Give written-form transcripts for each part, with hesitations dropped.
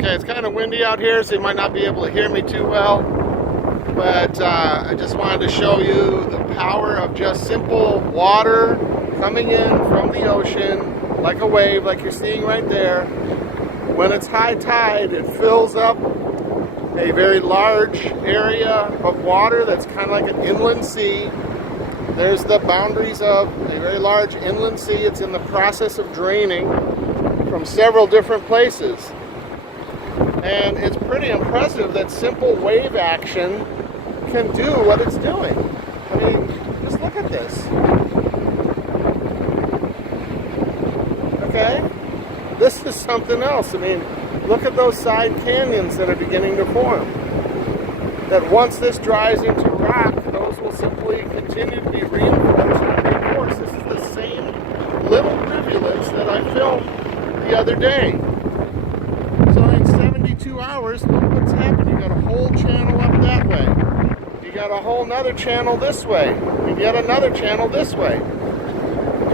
Okay, it's kind of windy out here, so you might not be able to hear me too well. But I just wanted to show you the power of just simple water coming in from the ocean, like a wave, like you're seeing right there. When it's high tide, it fills up a very large area of water that's kind of like an inland sea. There's the boundaries of a very large inland sea. It's in the process of draining from several different places. And it's pretty impressive that simple wave action can do what it's doing. I mean, just look at this. Okay? This is something else. I mean, look at those side canyons that are beginning to form. That once this dries into rock, those will simply continue to be reinforced and reinforced. This is the same little rivulets that I filmed the other day. So in 72 hours, look what's happened. You got a whole channel up that way. You got a whole nother channel this way. And yet another channel this way.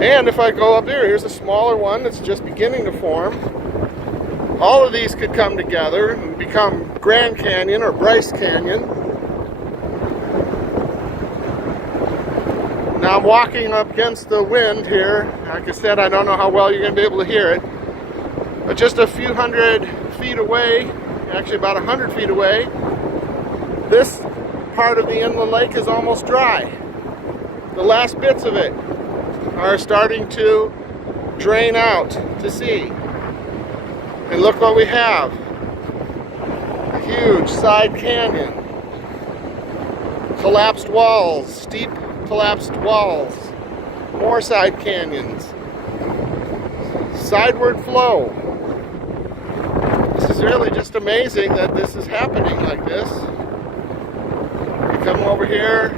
And if I go up here, here's a smaller one that's just beginning to form. All of these could come together and become Grand Canyon or Bryce Canyon. Now I'm walking up against the wind here. Like I said, I don't know how well you're going to be able to hear it. But just a few hundred feet away, actually about 100 feet away, this part of the inland lake is almost dry. The last bits of it are starting to drain out to sea. And look what we have. A huge side canyon. Collapsed walls, steep collapsed walls. More side canyons. Sideward flow. This is really just amazing that this is happening like this. You come over here,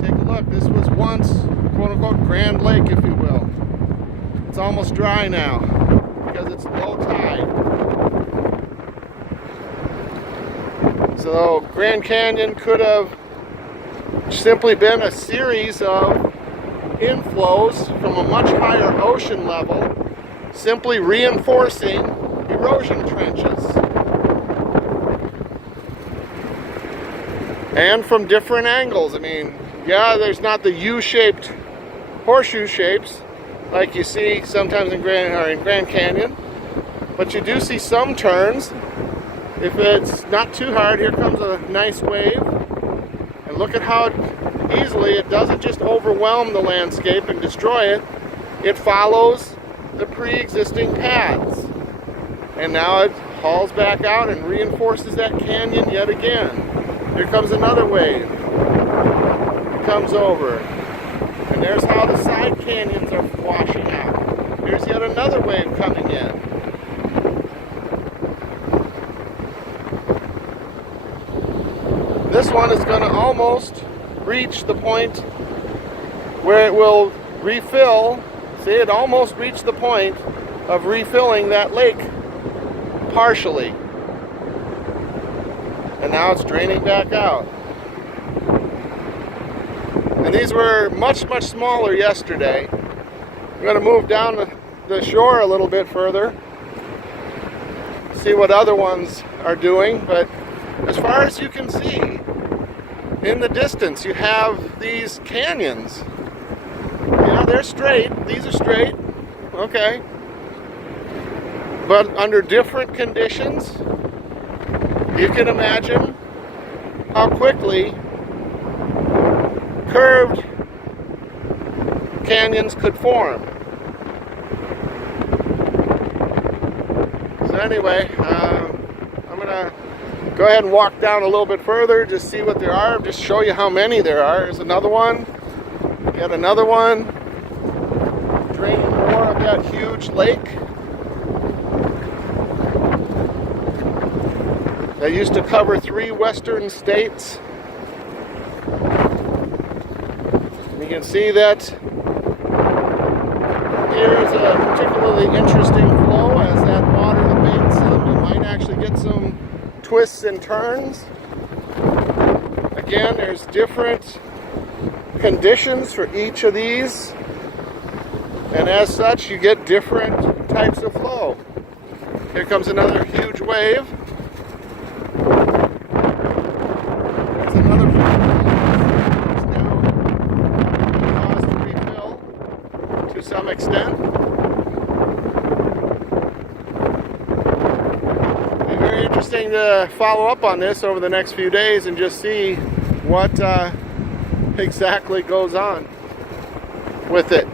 take a look. This was once, quote unquote, Grand Lake, if you will. It's almost dry now because it's low tide. So Grand Canyon could have simply been a series of inflows from a much higher ocean level, simply reinforcing erosion trenches. And from different angles. I mean, yeah, there's not the U-shaped horseshoe shapes like you see sometimes in Grand Canyon, but you do see some turns. If it's not too hard, here comes a nice wave, and look at how easily it doesn't just overwhelm the landscape and destroy it. It follows the pre-existing paths, and now it hauls back out and reinforces that canyon yet again. Here comes another wave. It comes over. And there's how the side canyons are washing out. Here's yet another wave coming in. This one is going to almost reach the point where it will refill. See, it almost reached the point of refilling that lake partially. And now it's draining back out. And these were much, much smaller yesterday. I'm going to move down the shore a little bit further, see what other ones are doing. But as far as you can see, in the distance, you have these canyons. Yeah, they're straight. These are straight. Okay. But under different conditions, you can imagine how quickly curved canyons could form. So anyway, I'm going to go ahead and walk down a little bit further, just see what there are, just show you how many there are. There's another one, yet another one, draining more of that huge lake that used to cover 3 western states. And you can see that here's a particularly interesting flow. As that water abates some, you might actually get some twists and turns. Again, there's different conditions for each of these, and as such you get different types of flow. Here comes another huge wave. There's another wave. It's now caused to refill to some extent. It'll be very interesting to follow up on this over the next few days and just see what exactly goes on with it.